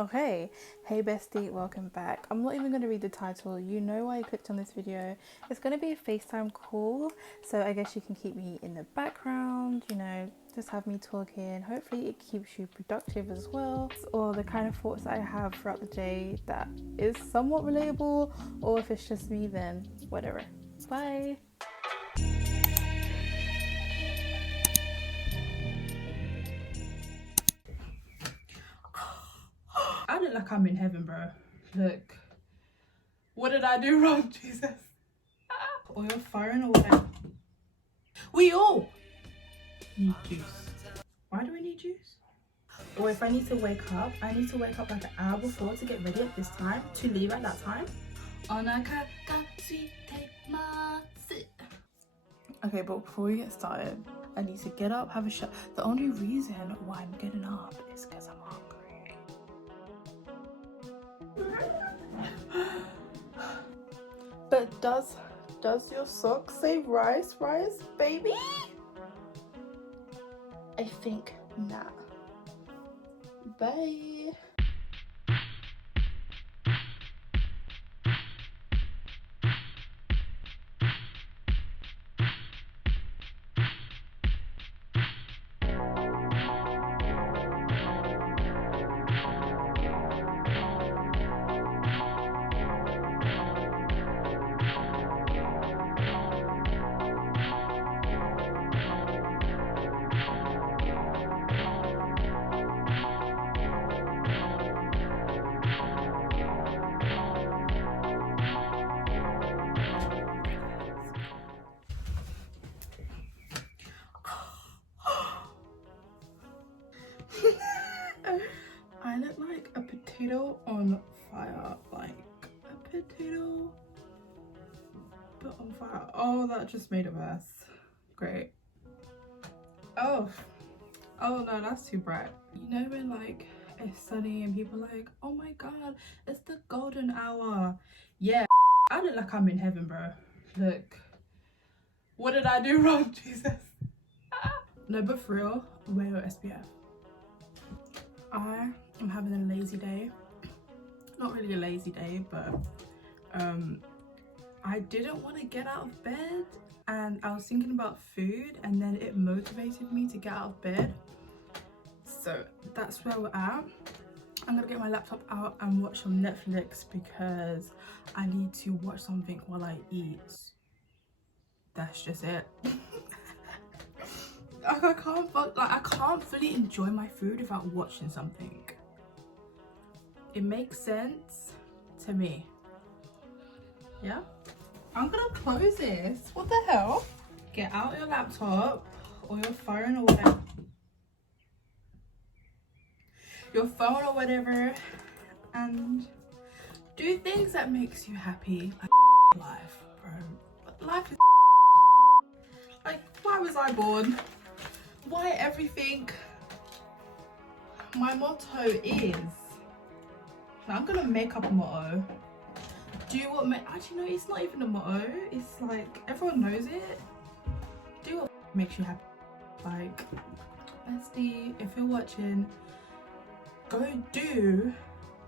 Okay, hey bestie, welcome back. I'm not even going to read the title. You know why I clicked on this video. It's going to be a FaceTime call, so I guess you can keep me in the background, you know, just have me talking. Hopefully it keeps you productive as well, or the kind of thoughts that I have throughout the day that is somewhat relatable, or if it's just me, then whatever. Bye. I look like I'm in heaven, bro. Look. What did I do wrong, Jesus? Or you're firing or whatever. We all need juice. Why do we need juice? Or if I need to wake up, I need to wake up like an hour before to get ready at this time, to leave at that time. Okay, but before we get started, I need to get up, have a shower. The only reason why I'm getting up is because I'm hungry. But does your sock say rice, baby? I think not. Bye. I look like a potato on fire, like a potato but on fire. Oh, that just made a mess. Great. Oh no, that's too bright. You know when like it's sunny and people are like, oh my god, it's the golden hour. Yeah, I look like I'm in heaven, bro. Look. What did I do wrong, Jesus? No, but for real, wear your SPF. I am having a lazy day. Not really a lazy day, but I didn't want to get out of bed and I was thinking about food and then it motivated me to get out of bed. So that's where we're at. I'm gonna get my laptop out and watch some Netflix because I need to watch something while I eat. That's just it. Like I can't fully enjoy my food without watching something. It makes sense to me. Yeah? I'm gonna close this. What the hell? Get out your laptop or your phone or whatever. Your phone or whatever, and do things that makes you happy. Like life, bro. Life is like, why was I born? Why everything? My motto is, I'm gonna make up a motto. Do what actually no, it's not even a motto. It's like everyone knows it. Do what makes you happy. Like, bestie, if you're watching, go do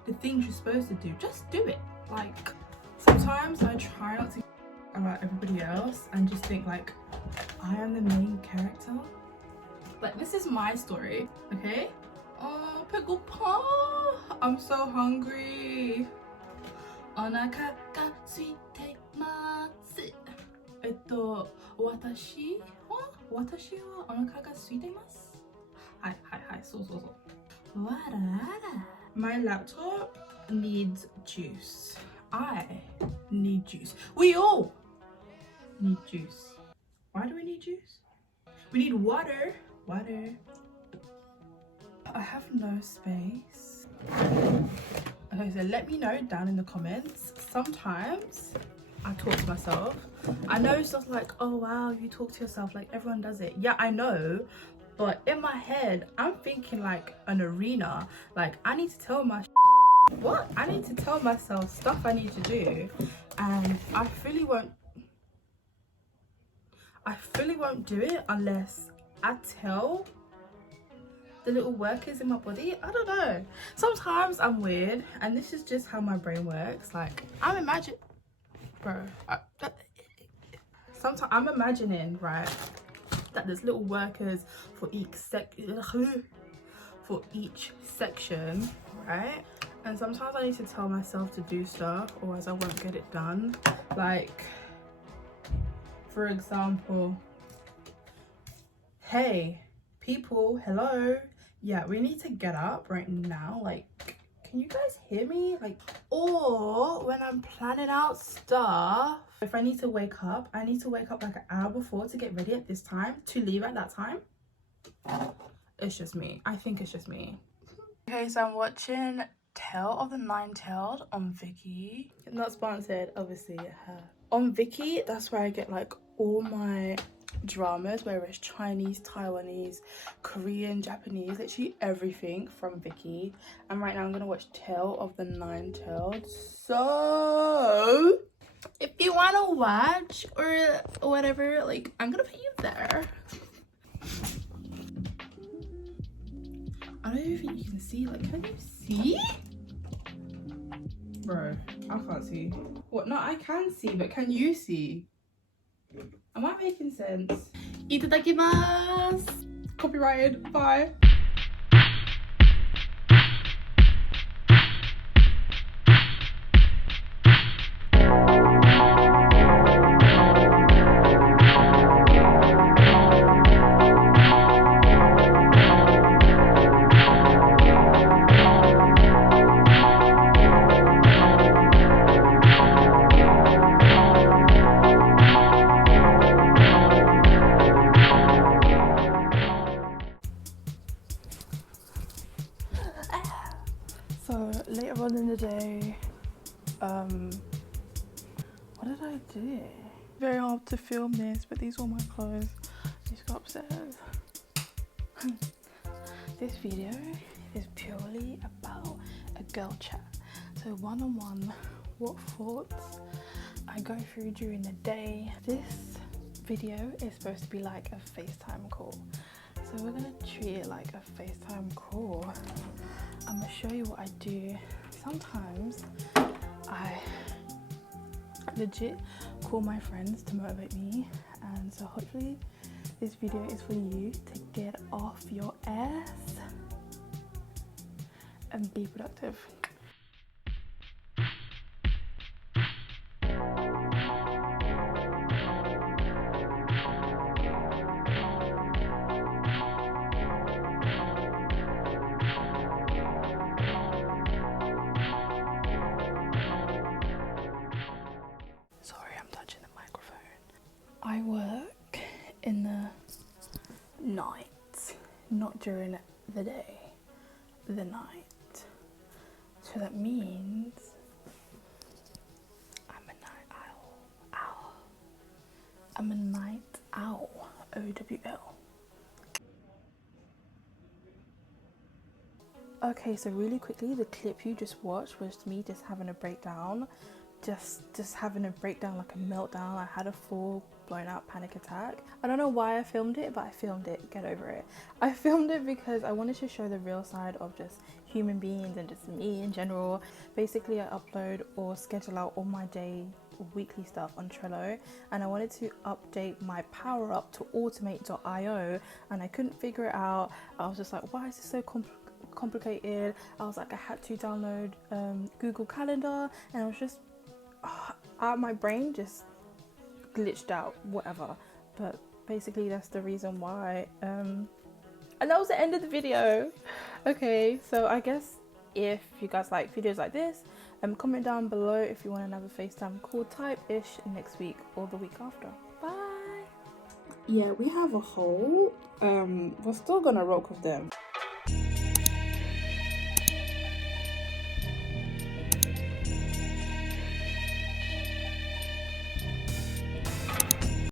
the things you're supposed to do. Just do it. Like, sometimes I try not to about everybody else and just think like I am the main character. Like, this is my story, okay? Oh, pickle paw. I'm so hungry. Watashi wa onaka ga suitemasu. Hi, so. My laptop needs juice. I need juice. We all need juice. Why do we need juice? We need water. I have no space. Okay, so let me know down in the comments. Sometimes I talk to myself. I know it's just like, oh wow, you talk to yourself, like everyone does it. Yeah, I know. But in my head, I'm thinking like an arena. Like, I need to tell my I need to tell myself stuff I need to do, and I fully won't do it unless I tell the little workers in my body. I don't know, sometimes I'm weird, and this is just how my brain works. Like I'm imagining, bro, sometimes I'm imagining, right, that there's little workers for each section, right? And sometimes I need to tell myself to do stuff, or else I won't get it done. Like, for example, hey people, hello, yeah, we need to get up right now. Like, can you guys hear me? Like, or when I'm planning out stuff, if I need to wake up, I need to wake up like an hour before to get ready at this time to leave at that time. It's just me. I think it's just me. Okay, so I'm watching Tale of the Nine-Tailed on Viki. Not sponsored, obviously. On Viki, that's where I get like all my dramas, whether it's Chinese, Taiwanese, Korean, Japanese, literally everything from Viki. And right now I'm gonna watch Tale of the Nine-Tailed. So if you wanna watch or whatever, like, I'm gonna put you there. I don't even think you can see. Like, can you see? Bro, I can't see. What? No, I can see, but can you see? Am I making sense? Itadakimasu! Copyrighted. Bye. So later on in the day, what did I do? Very hard to film this, but these are all my clothes. Just go upstairs. This video is purely about a girl chat. So one-on-one, what thoughts I go through during the day. This video is supposed to be like a FaceTime call. So we're gonna treat it like a FaceTime call. I'm gonna show you what I do. Sometimes I legit call my friends to motivate me, and so hopefully this video is for you to get off your ass and be productive. Sorry, I'm touching the microphone. I work in the night, not during the day, the night. So that means I'm a night owl. I'm a night owl, OWL. Okay, so really quickly, the clip you just watched was me just having a breakdown. Just having a breakdown, like a meltdown. I had a full blown out panic attack. I don't know why I filmed it, but I filmed it. Get over it. I filmed it because I wanted to show the real side of just human beings and just me in general. Basically, I upload or schedule out all my day weekly stuff on Trello, and I wanted to update my power up to automate.io, and I couldn't figure it out. I was just like, why is this so complicated? I was like, I had to download Google Calendar, and I was just my brain just glitched out, whatever. But basically that's the reason why, and that was the end of the video. Okay, so I guess if you guys like videos like this, comment down below if you want another FaceTime call type-ish next week or the week after. Bye. Yeah, we have a hole. We're still gonna rock with them.